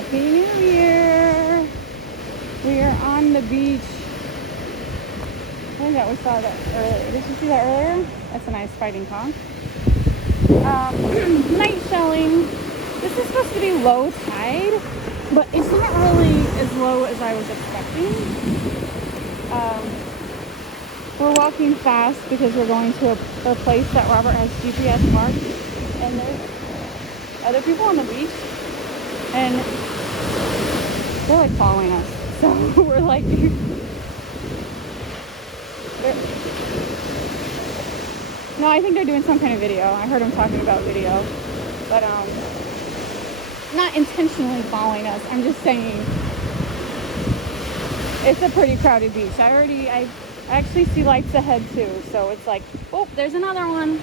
Happy New Year! We are on the beach. I think that we saw that earlier. Did you see that earlier? That's a nice fighting conch. Night shelling. This is supposed to be low tide, but it's not really as low as I was expecting. We're walking fast because we're going to a place that Robert has GPS marked, and there's other people on the beach, and they're like following us. So we're like, no, I think they're doing some kind of video. I heard them talking about video, but not intentionally following us. I'm just saying it's a pretty crowded beach. I actually see lights ahead too, so it's like, oh, there's another one.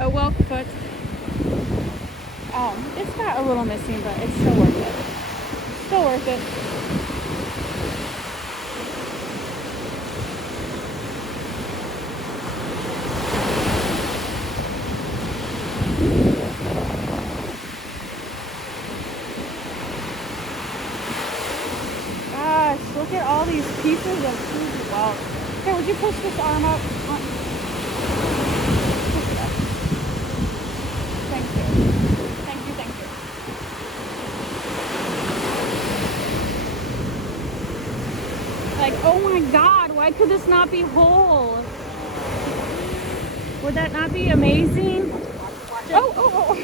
A whelk foot. It's got a little missing, but it's still worth it. Still worth it. Gosh, look at all these pieces of food. Wow. Here, would you push this arm up? Push it up. Thank you. Thank you, thank you. Like, oh my God, why could this not be whole? Would that not be amazing? Oh.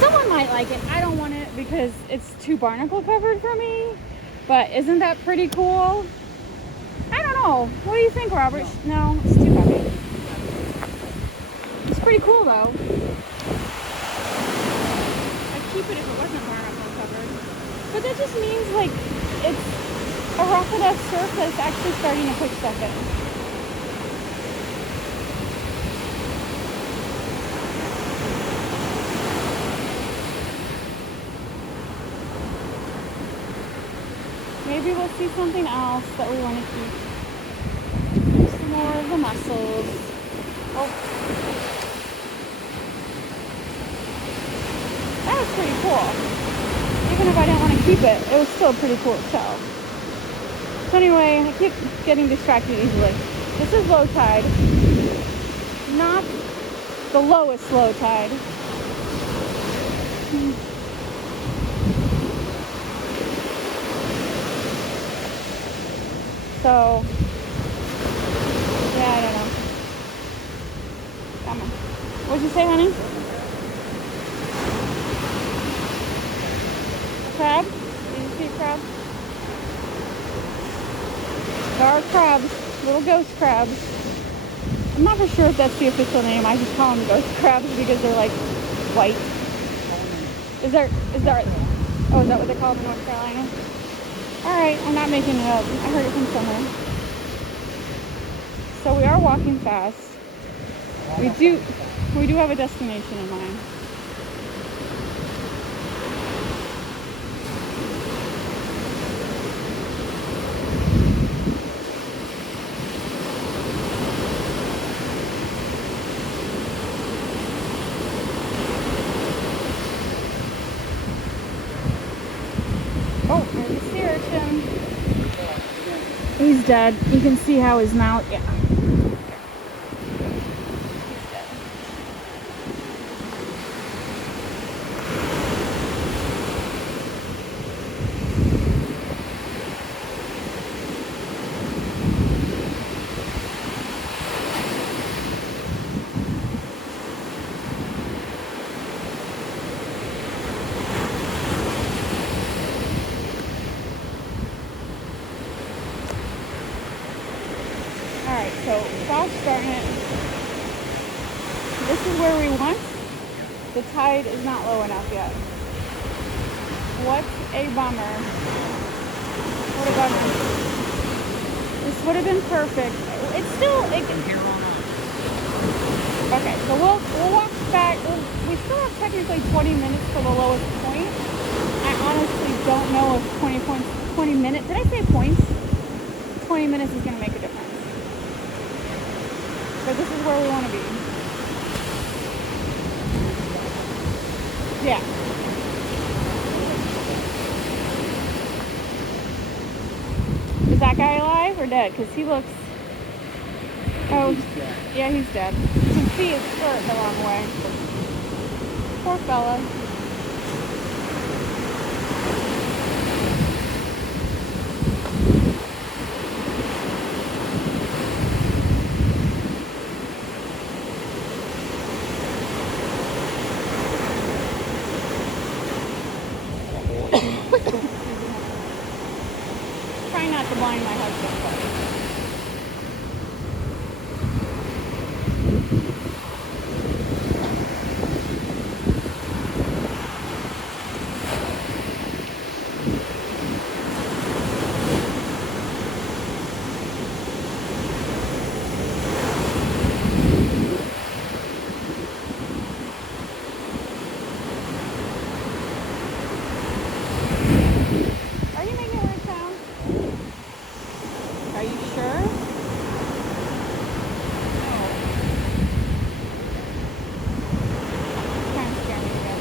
Someone might like it. I don't want it because it's too barnacle covered for me. But isn't that pretty cool? I don't know. What do you think, Robert? No, it's too heavy. It's pretty cool though. I'd keep it if it wasn't barnacle covered. But that just means like it's a rough enough surface actually starting to put stuff in. Maybe we'll see something else that we want to keep. There's some more of the mussels. Oh. That was pretty cool. Even if I didn't want to keep it, it was still pretty cool itself. So anyway, I keep getting distracted easily. This is low tide. Not the lowest low tide. So, yeah, I don't know. Come on. What'd you say, honey? A crab? Did you see a crab? There are crabs. Little ghost crabs. I'm not for sure if that's the official name. I just call them ghost crabs because they're like white. Is that what they call them in North Carolina? Alright, I'm not making it up. I heard it from somewhere. So we are walking fast. We do have a destination in mind. Oh, there's a sea urchin. He's dead. You can see how his mouth, yeah. He's dead. Alright, so fast starting it. This is where we want. The tide is not low enough yet. What a bummer. What a bummer. This would have been perfect. It's still... From here on out. Okay, so we'll walk back. We still have technically 20 minutes for the lowest point. I honestly don't know if 20 minutes... Did I say points? 20 minutes is going to make a difference. But this is where we want to be. Yeah. Is that guy alive or dead? Because he looks... Oh, yeah, he's dead. You can see his skirt the wrong way. Poor fella. Try not to blind my husband, buddy. Are you making a weird sound? Are you sure? Kind of scared me a bit.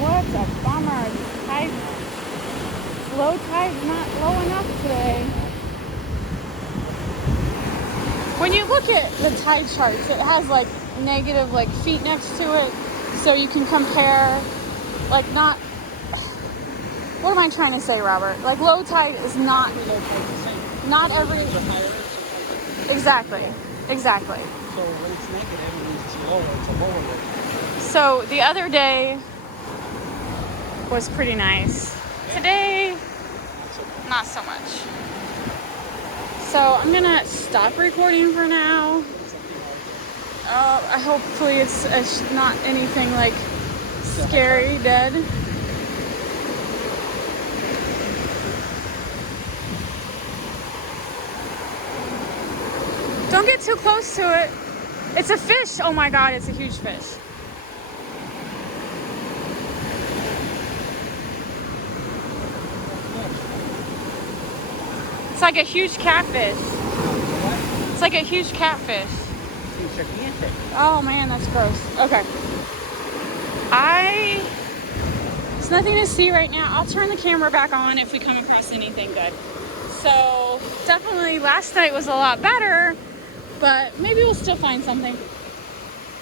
What a bummer. Low tide's not low enough today. When you look at the tide charts, it has like negative like feet next to it, so you can compare like not. What am I trying to say, Robert? Like low tide is not every. Exactly. So when it's negative, it means it's lower. It's a lower rate. So the other day was pretty nice. Today, not so much. So I'm gonna stop recording for now. Hopefully it's not anything like scary, dead. Don't get too close to it. It's a fish. Oh my God, it's a huge fish. It's like a huge catfish. What? It's like a huge catfish. It's gigantic. Oh man, that's gross. Okay. There's nothing to see right now. I'll turn the camera back on if we come across anything good. So definitely last night was a lot better, but maybe we'll still find something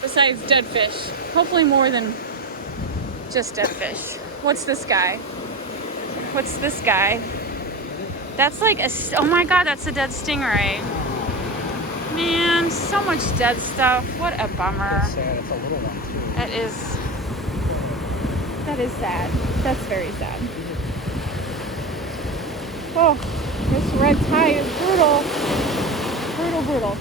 besides dead fish. Hopefully more than just dead fish. What's this guy? What's this guy? That's like oh my God, that's a dead stingray. Man, so much dead stuff. What a bummer. It's sad. It's a little one too. That is sad. That's very sad. Oh, this red tide is brutal. Brutal.